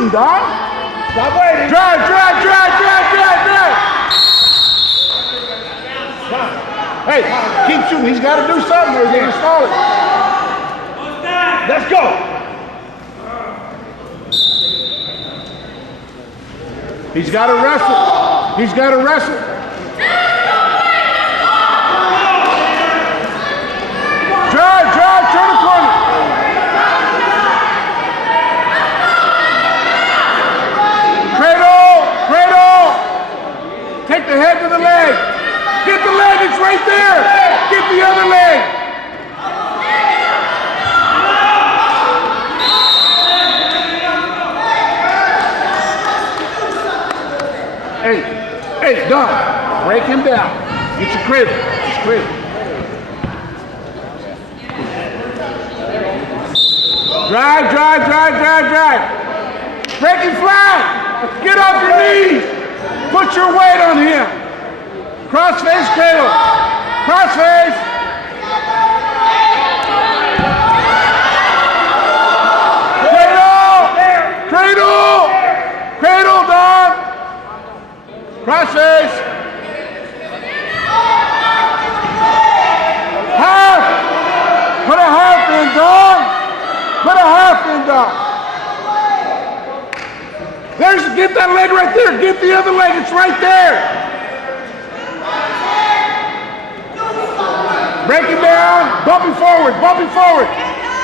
shooting, Don. Stop waiting. Drive. Hey, keep shooting. He's got to do something or he's going to stall it. Let's go. He's got to wrestle. He's got to wrestle. Drive, turn the corner. Cradle. Take the head to the leg. Get the leg, it's right there. Get the other leg. Hey, Don, break him down. Get your cradle. Just cradle. Drive. Break him flat. Get off your knees. Put your weight on him. Crossface cradle. Crossface. Cradle, Don. Crossface. Half. Put a half in, Don. Get that leg right there. Get the other leg. It's right there. Break it down. Bump it forward.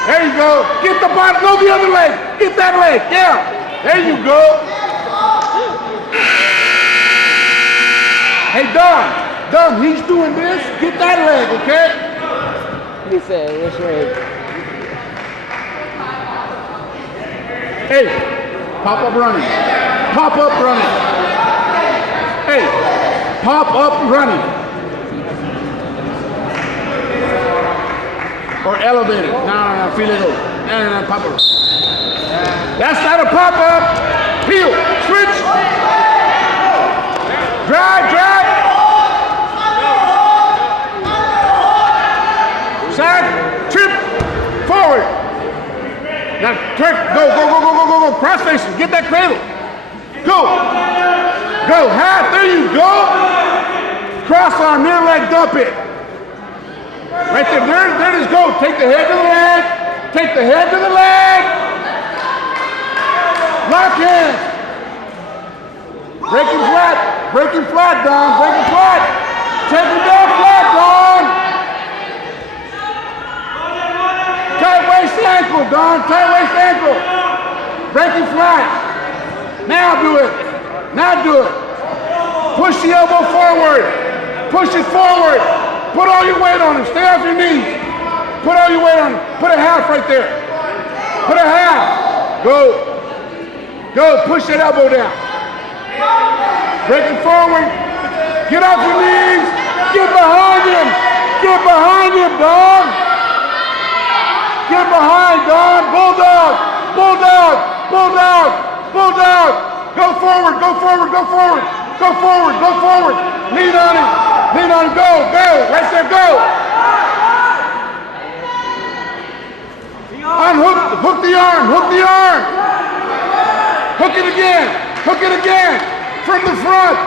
There you go. Get the bottom. Go the other leg. Get that leg. Yeah. There you go. Hey, Don, he's doing this. Get that leg, okay? He said, which leg? Hey, pop up running. Hey, pop up running. Or elevated. No, feel it over. No, pop up. That's not a pop up. Heel, switch. Drive. Side, trip, forward. Now turn, go. Cross faces, get that cradle. Go, half, there you go. Cross arm, near leg, dump it. Right there, there it is, go. Take the head to the leg. Lock hands. Breaking flat, Don, breaking flat. Take him down flat, Don. Tight waist ankle, Don, tight waist ankle. Breaking flat. Now do it. Push the elbow forward. Push it forward. Put all your weight on him. Stay off your knees. Put all your weight on him. Put a half right there. Put a half. Go. Push that elbow down. Break it forward. Get off your knees. Get behind him. Don. Get behind, Don. Bulldog. Go forward. Lean on him. Go. Right there, go. Hook the arm. Hook it again. From the front.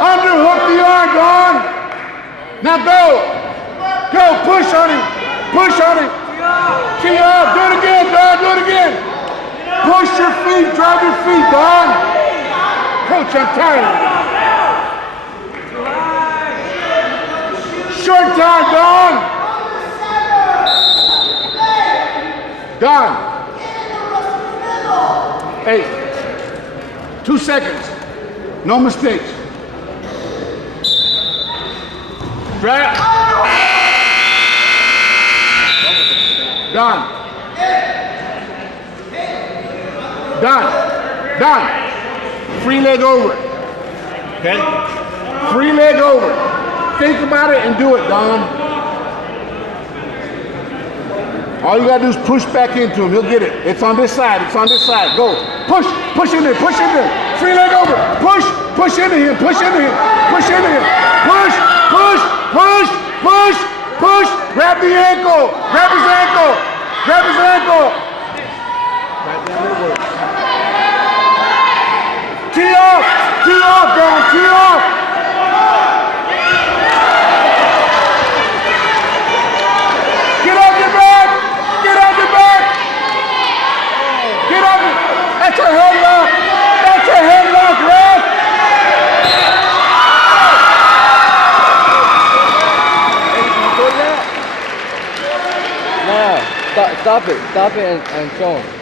Underhook the arm, Don. Now go. Push on him. Key up. Do it again, Don. Push your feet. Drive your feet, Don. Coach, I'm tired. Short time, Don. Hey, 2 seconds. No mistakes. Right. Don. Free leg over. Okay? Free leg over. Think about it and do it, Don. All you gotta do is push back into him. He'll get it. It's on this side. Go. Push in there. Free leg over. Push into him. Push. Grab the ankle. Grab his ankle. Tee off, Dom. Tee off. Get off your back. Get off your back. Get off. That's a headlock. That's a headlock, ref. No, stop it and show him.